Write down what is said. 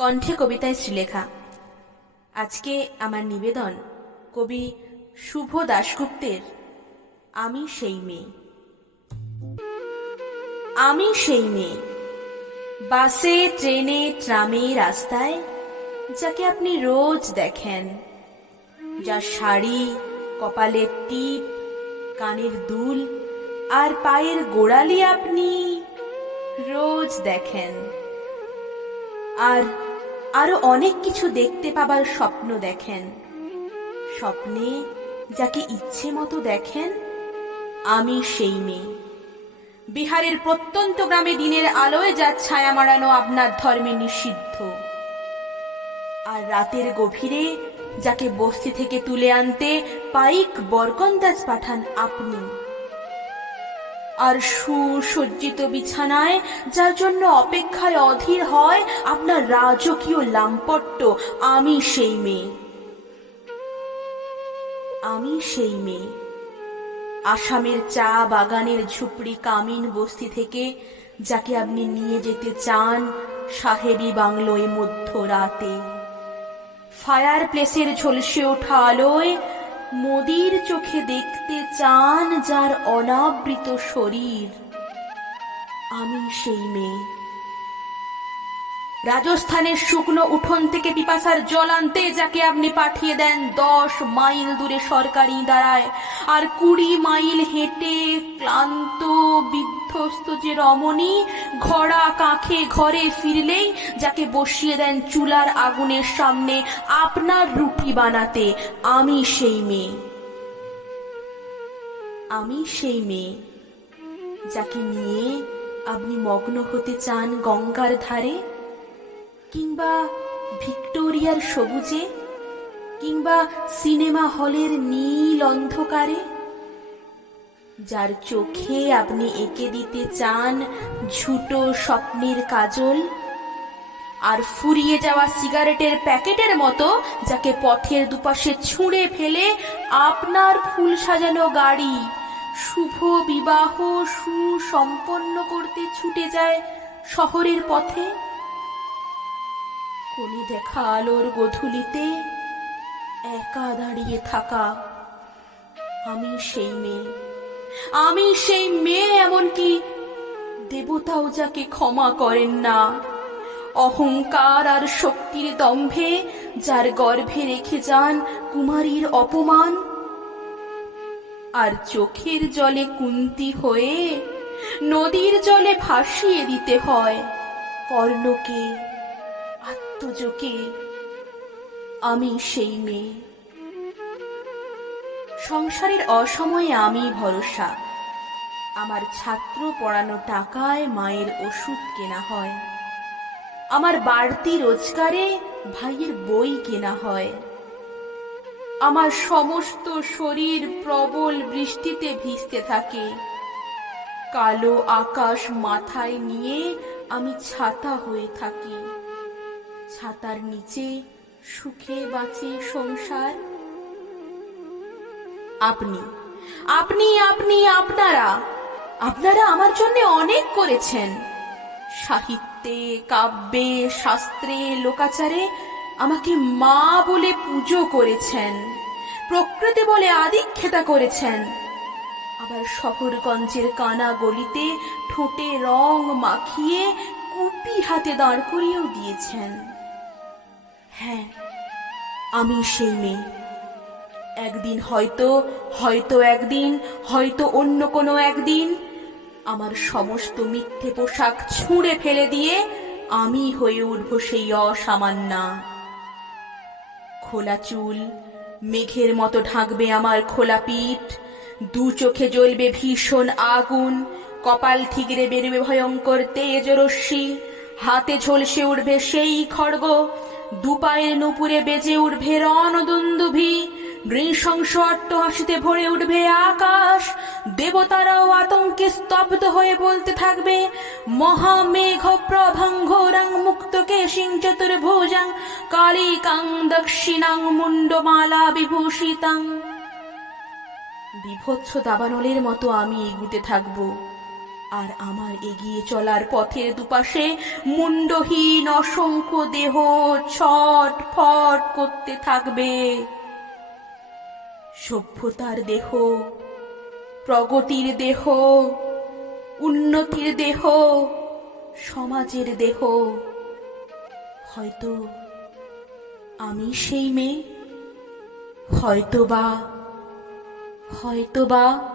কণ্ঠে কবিতায় শ্রীলেখা। আজকে আমার নিবেদন কবি শুভ দাশগুপ্তের আমি সেই মেয়ে। আমি সেই মেয়ে, বাসে ট্রেনে ট্রামে রাস্তায় যাকে আপনি রোজ দেখেন, যার শাড়ি, কপালের টিপ, কানের দুল আর পায়ের গোড়ালি আপনি রোজ দেখেন। আর আরো অনেক কিছু দেখতে পাবার স্বপ্ন দেখেন। স্বপ্নে যাকে ইচ্ছে মতো দেখেন, আমি সেই মেয়ে। বিহারের প্রত্যন্ত গ্রামে দিনের আলোয় যা ছায়া মারানো আপনার ধর্মে নিষিদ্ধ, আর রাতের গভীরে যাকে বস্তি থেকে তুলে আনতে পাইক বরকন্দাজ পাঠান আপনি। আর সুসজ্জিত বিছানায় যার জন্য অপেক্ষায় অধীর হয় আপনার রাজকীয় লাম্পট্য, আমি সেই মেয়ে। আমি সেই মেয়ে। আসামের চা বাগানের ঝুপড়ি কামিন বস্তি থেকে যাকে আপনি নিয়ে যেতে চান সাহেবী বাংলোয় মধ্যরাতে। ফায়ার প্লেসের ঝলসে ওঠা আলোয় মোদির চোখে দেখতে চান যার অনাবৃত শরীর, আমি সেই মেয়ে। রাজস্থানের শুকনো উঠোন থেকে পিপাসার জল আনতে যাকে আপনি পাঠিয়ে দেন 10 মাইল দূরে সরকারি দাঁড়ায়, আর 20 মাইল হেঁটে ক্লান্ত বিধ্বস্ত যে রমণী ঘোড়া কাঁখে ঘরে ফিরলেই যাকে বসিয়ে দেন চুলার আগুনের সামনে আপনার রুটি বানাতে, আমি সেই মেয়ে। আমি সেই মেয়ে যাকে নিয়ে আপনি মগ্ন হতে চান গঙ্গার ধারে, কিংবা ভিক্টোরিয়ার সবুজে, কিংবা সিনেমা হলের নীল অন্ধকারে। যার চোখে আপনি এঁকে দিতে চান ঝুটো স্বপ্নের কাজল, আর ফুরিয়ে যাওয়া সিগারেটের প্যাকেটের মতো যাকে পথের দুপাশে ছুঁড়ে ফেলে আপনার ফুল সাজানো গাড়ি শুভ বিবাহ সুসম্পন্ন করতে ছুটে যায় শহরের পথে। কোণে দেখা আলোর গধূলিতে একা দাঁড়িয়ে থাকা, আমি সেই মেয়ে। আমি সেই মেয়ে, এমনকি দেবতাও যাকে ক্ষমা করেন না। অহংকার আর শক্তির দম্ভে যার গর্ভে রেখে যান কুমারীর অপমান, আর চোখের জলে কুন্তি হয়ে নদীর জলে ভাসিয়ে দিতে হয় কর্ণকে, আত্মজকে, আমি সেই মেয়ে। সংসারের অসময়ে আমি ভরসা। আমার ছাত্র পড়ানো টাকায় মায়ের ওষুধ কেনা হয়, আমার বাড়তি রোজগারে ভাইয়ের বই কেনা হয়। আমার সমস্ত শরীর প্রবল বৃষ্টিতে ভিজতে থাকে। কালো আকাশ মাথায় নিয়ে আমি ছাতা হয়ে থাকি। ছাতার নিচে সুখে বাঁচে সংসার। আপনি আপনি আপনি আপনারা আপনারা আমার জন্য অনেক করেছেন। সাহিত্যে, কাব্যে, শাস্ত্রে, লোকাচারে আমাকে মা বলে পুজো করেছেন, প্রকৃতি বলে আদিক্ষেতা করেছেন। আবার শহরগঞ্জের কানা গলিতে ঠোঁটে রং মাখিয়ে কুপি হাতে দাঁড় করিয়েও দিয়েছেন। হ্যাঁ, আমি সেই মেয়ে। একদিন হয়তো একদিন, হয়তো অন্য কোনো একদিন আমার সমস্ত মিথ্যে পোশাক ছুঁড়ে ফেলে দিয়ে আমি হয়ে উঠব সেই অসামান্যা। খোলা চুল মেঘের মতো ঢাকবে আমার খোলা পিঠ, দু চোখে জ্বলবে ভীষণ আগুন, কপাল ঠিকরে বেরোবে ভয়ঙ্কর তেজরশ্মি, হাতে ঝলসে উঠবে সেই খড়গ, দুপায়ের নুপুরে বেজে উঠবে রণদুন্দুভি, নৃশংস অট্টহাসিতে ভরে উঠবে আকাশ। দেবতারাও আতঙ্কে স্তব্ধ হয়ে বলতে থাকবে মহামেঘ প্রভঙ্ঘোরাং মুক্তকেশিং চতুর্ভুজাং কালিকাং দক্ষিণাং মুন্ডমালা বিভূষিতাং। বিভৎস দাবানলের মতো আমি এগুতে থাকব, আর আমার এগিয়ে চলার পথের দুপাশে মুন্ডহীন অসংখ্য দেহ ছটফট করতে থাকবে। সভ্যতার দেহ, প্রগতির দেহ, উন্নতির দেহ, সমাজের দেহ। হয়তো আমি সেই মেয়ে, হয়তোবা